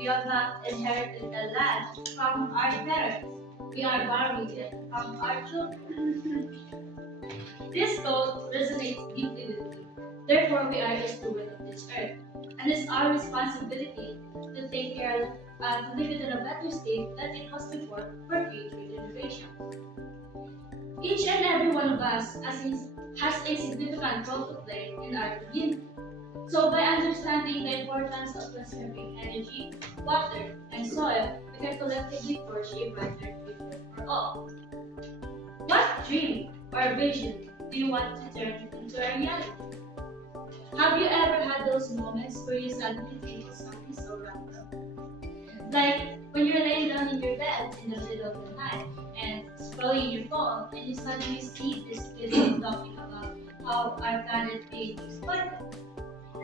We have not inherited the land from our parents. We are borrowing it from our children. This quote resonates deeply with me. Therefore, we are the steward of this earth, and it's our responsibility to take care, to leave it in a better state than it was before for future generations. Each and every one of us has a significant role to play in our community. So, by understanding the importance of conserving energy, water, and soil, we can collectively forge a brighter future for all. What dream or vision do you want to turn into a reality? Have you ever had those moments where you suddenly think of something so random? Like when you're laying down in your bed in the middle of the night and scrolling your phone and you suddenly see this video talking about how our planet being exploited.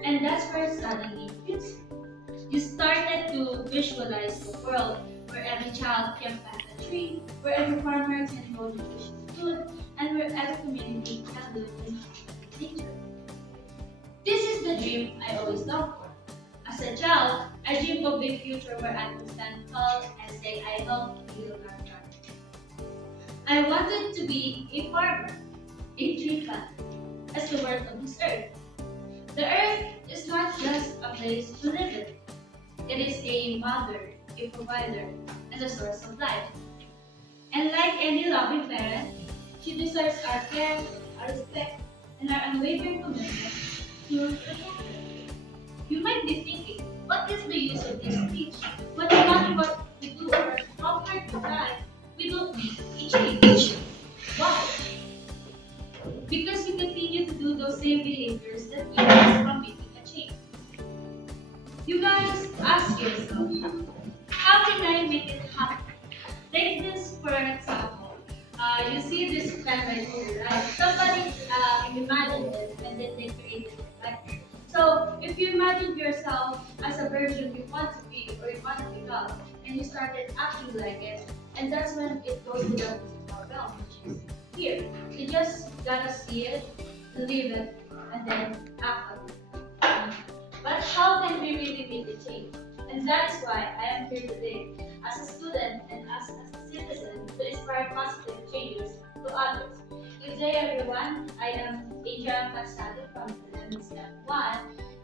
And that's where it suddenly hits you. You started to visualize the world where every child can plant a tree, where every farmer can grow nutritious food, and where every community can live in nature. This is the dream I always longed for. As a child, I dreamed of a future where I could stand tall and say I helped heal our planet. I wanted to be a farmer, a tree planter, a steward of this earth. The earth is not just a place to live in. It is a mother, a provider, and a source of life. And like any loving parent, she deserves our care, our respect, and our unwavering commitment to protect her. You might be thinking, what is the use of this speech? When no matter what we do or how hard we try, we don't make a change. Why? Because we continue to do those same behaviors that keep us from making a change. You guys ask yourself, how can I make it happen? Take this for an example. You see this pen right here, right? Somebody imagined it and then they created it, right? So if you imagine yourself as a version you want to be or you want to become, and you started acting like it, and that's when it goes to the physical realm, which is here. You just gotta see it, believe it, and then act on it. But how can we really make a change? And that is why I am here today as a student and as a citizen to inspire positive changes to others. Good day everyone, I am Calsado from the Step 1,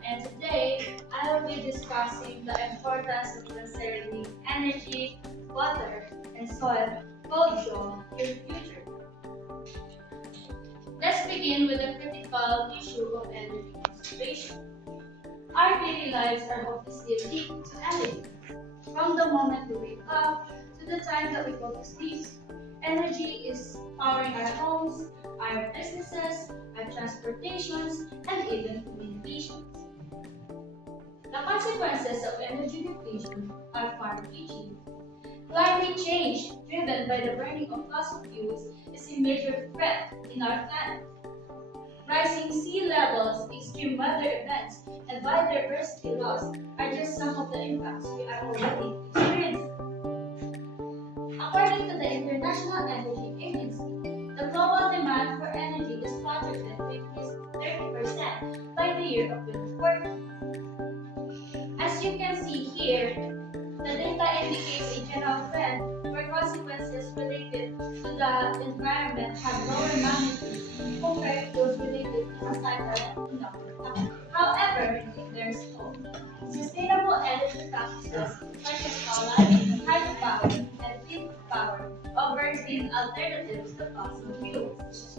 and today I will be discussing the importance of conserving energy, water, and soil both show your future. Let's begin with the critical issue of energy conservation. Our daily lives are obviously linked to energy. From the moment we wake up to the time that we go to sleep, energy is powering our homes, our businesses, our transportations, and even communications. The consequences of energy depletion are far-reaching. Climate change, driven by the burning of fossil fuels, is a major threat in our planet. Rising sea levels, extreme weather events, and biodiversity loss are just some of the impacts we are already experiencing. According to the International Energy Agency, the global demand for energy is projected to increase 30% by the year of 2040. As you can see here, the data indicates a general trend where consequences related to the environment have lower magnitude compared to those related to societal and economic. However, there's hope. Sustainable energy practices such as solar, hydropower, and wind power offer clean alternatives to fossil fuels.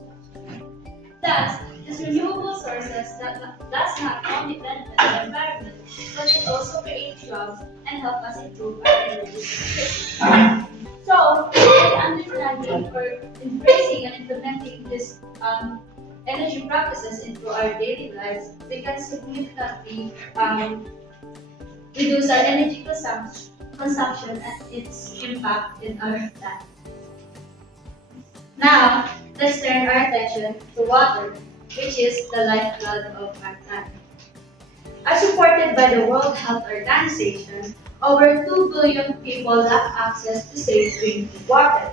Thus, these renewable sources that does not only benefit the environment, but it also creates jobs and help us improve our energy efficiency. So, by understanding or embracing and implementing these energy practices into our daily lives, we can significantly reduce our energy consumption and its impact in our planet. Now, let's turn our attention to water, which is the lifeblood of our planet. As reported by the World Health Organization, over 2 billion people lack access to safe drinking water.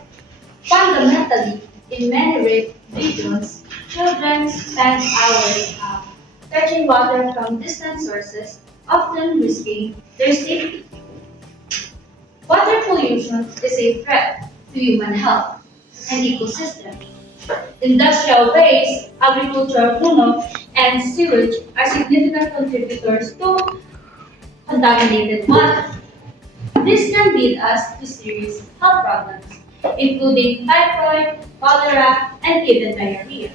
Fundamentally, in many regions, children spend hours fetching water from distant sources, often risking their safety. Water pollution is a threat to human health and ecosystem. Industrial waste, agricultural runoff, and sewage are significant contributors to contaminated water. This can lead us to serious health problems, including typhoid, cholera, and even diarrhea.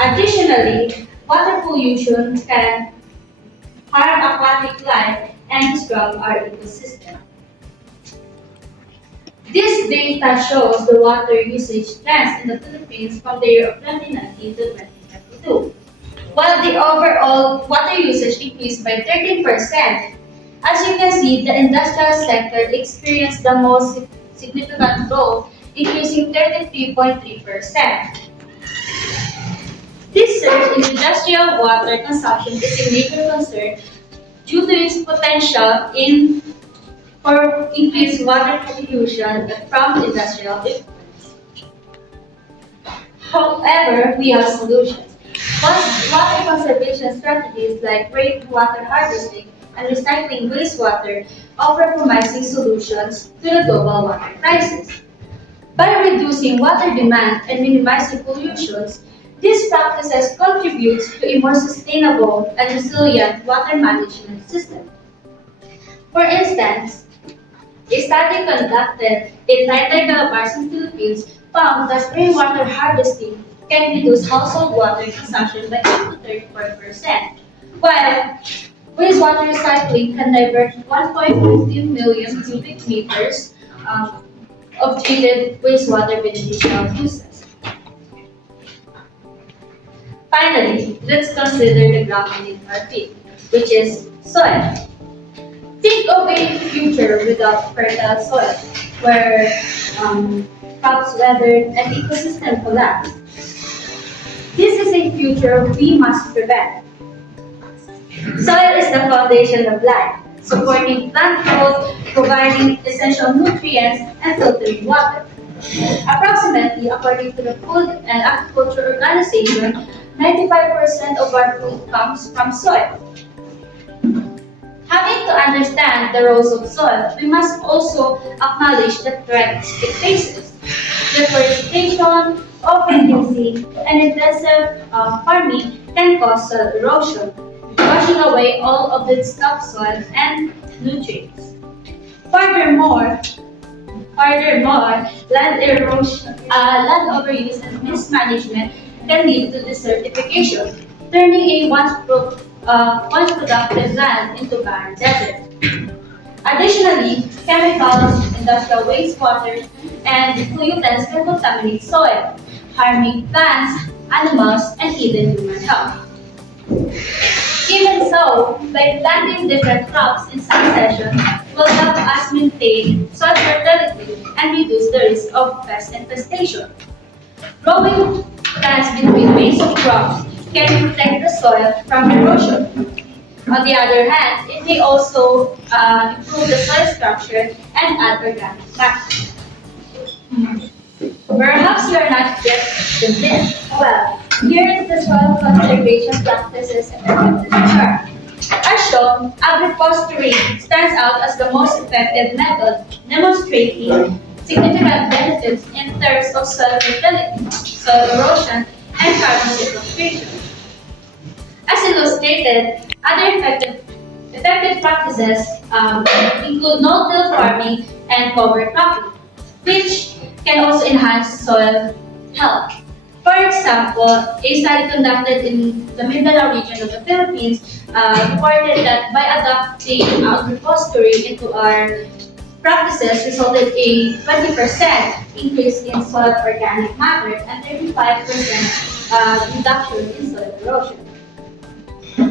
Additionally, water pollution can harm aquatic life and disrupt our ecosystem. This data shows the water usage trends in the Philippines from the year of 2019 to 2022. While the overall water usage increased by 13%, as you can see, the industrial sector experienced the most significant growth, increasing 33.3%. This surge in industrial water consumption is a major concern due to its potential for increased water pollution from industrial effluents. However, we have solutions. Water conservation strategies like rainwater harvesting and recycling wastewater offer promising solutions to the global water crisis. By reducing water demand and minimizing pollutions, these practices contribute to a more sustainable and resilient water management system. For instance, a study conducted in 9 Calabars in Philippines found that rainwater harvesting can reduce household water consumption by up to 34%, while wastewater recycling can divert 1.15 million cubic meters of treated wastewater beneficial uses. Finally, let's consider the ground beneath our feet, which is soil. Think of a future without fertile soil, where crops weathered and ecosystem collapse. This is a future we must prevent. Soil is the foundation of life, supporting plant growth, providing essential nutrients, and filtering water. Approximately, according to the Food and Agriculture Organization, 95% of our food comes from soil. Having to understand the roles of soil, we must also acknowledge the threats it faces. Deforestation, overgrazing, and intensive farming can cause soil erosion, washing away all of its topsoil and nutrients. Furthermore, land overuse and mismanagement can lead to desertification, turning a once productive land into barren desert. Additionally, chemicals, industrial wastewater, and pollutants can contaminate soil, harming plants, animals, and even human health. Even so, by planting different crops in succession will help us maintain soil fertility and reduce the risk of pest infestation. Growing plants between waves of crops can protect the soil from erosion. On the other hand, it may also improve the soil structure and add organic matter. Perhaps you are not yet convinced. Well, here is the soil conservation practices effectiveness chart. As shown, agroforestry stands out as the most effective method, demonstrating significant benefits in terms of soil fertility, soil erosion, and carbon sequestration. As illustrated, other effective practices include no-till farming and cover cropping, which can also enhance soil health. For example, a study conducted in the Mindanao region of the Philippines reported that by adopting agroforestry into our practices resulted in 20% increase in soil organic matter and 35% reduction in soil erosion.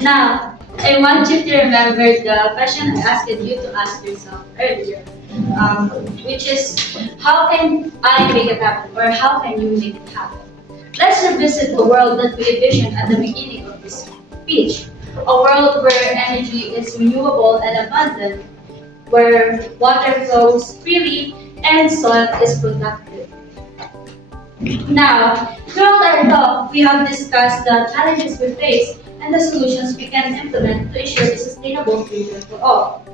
Now, I want you to remember the question I asked you to ask yourself earlier, which is how can I make it happen or how can you make it happen? Let's revisit the world that we envisioned at the beginning of this speech. A world where energy is renewable and abundant, where water flows freely and soil is productive. Now, throughout our talk, we have discussed the challenges we face and the solutions we can implement to ensure a sustainable future for all.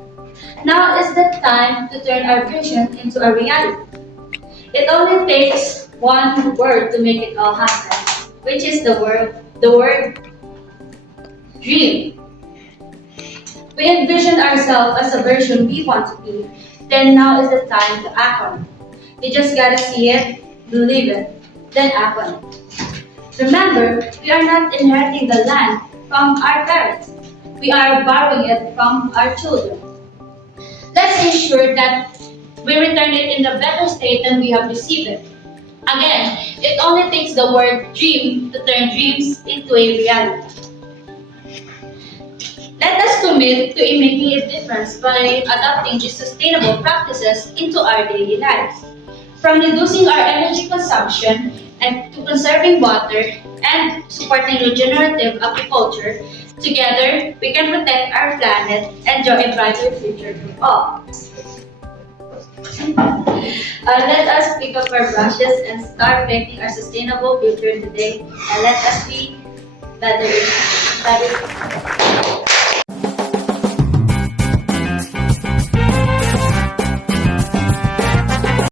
Now is the time to turn our vision into a reality. It only takes one word to make it all happen, which is the word dream. We envision ourselves as a version we want to be. Then now is the time to act on it. You just gotta see it, believe it, then act on it. Remember, we are not inheriting the land from our parents. We are borrowing it from our children. Let's ensure that we return it in a better state than we have received it. Again, it only takes the word dream to turn dreams into a reality. Let us commit to making a difference by adopting these sustainable practices into our daily lives. From reducing our energy consumption and to conserving water and supporting regenerative agriculture, together we can protect our planet and draw a brighter future for all. Let us pick up our brushes and start making our sustainable future today. And let us be better.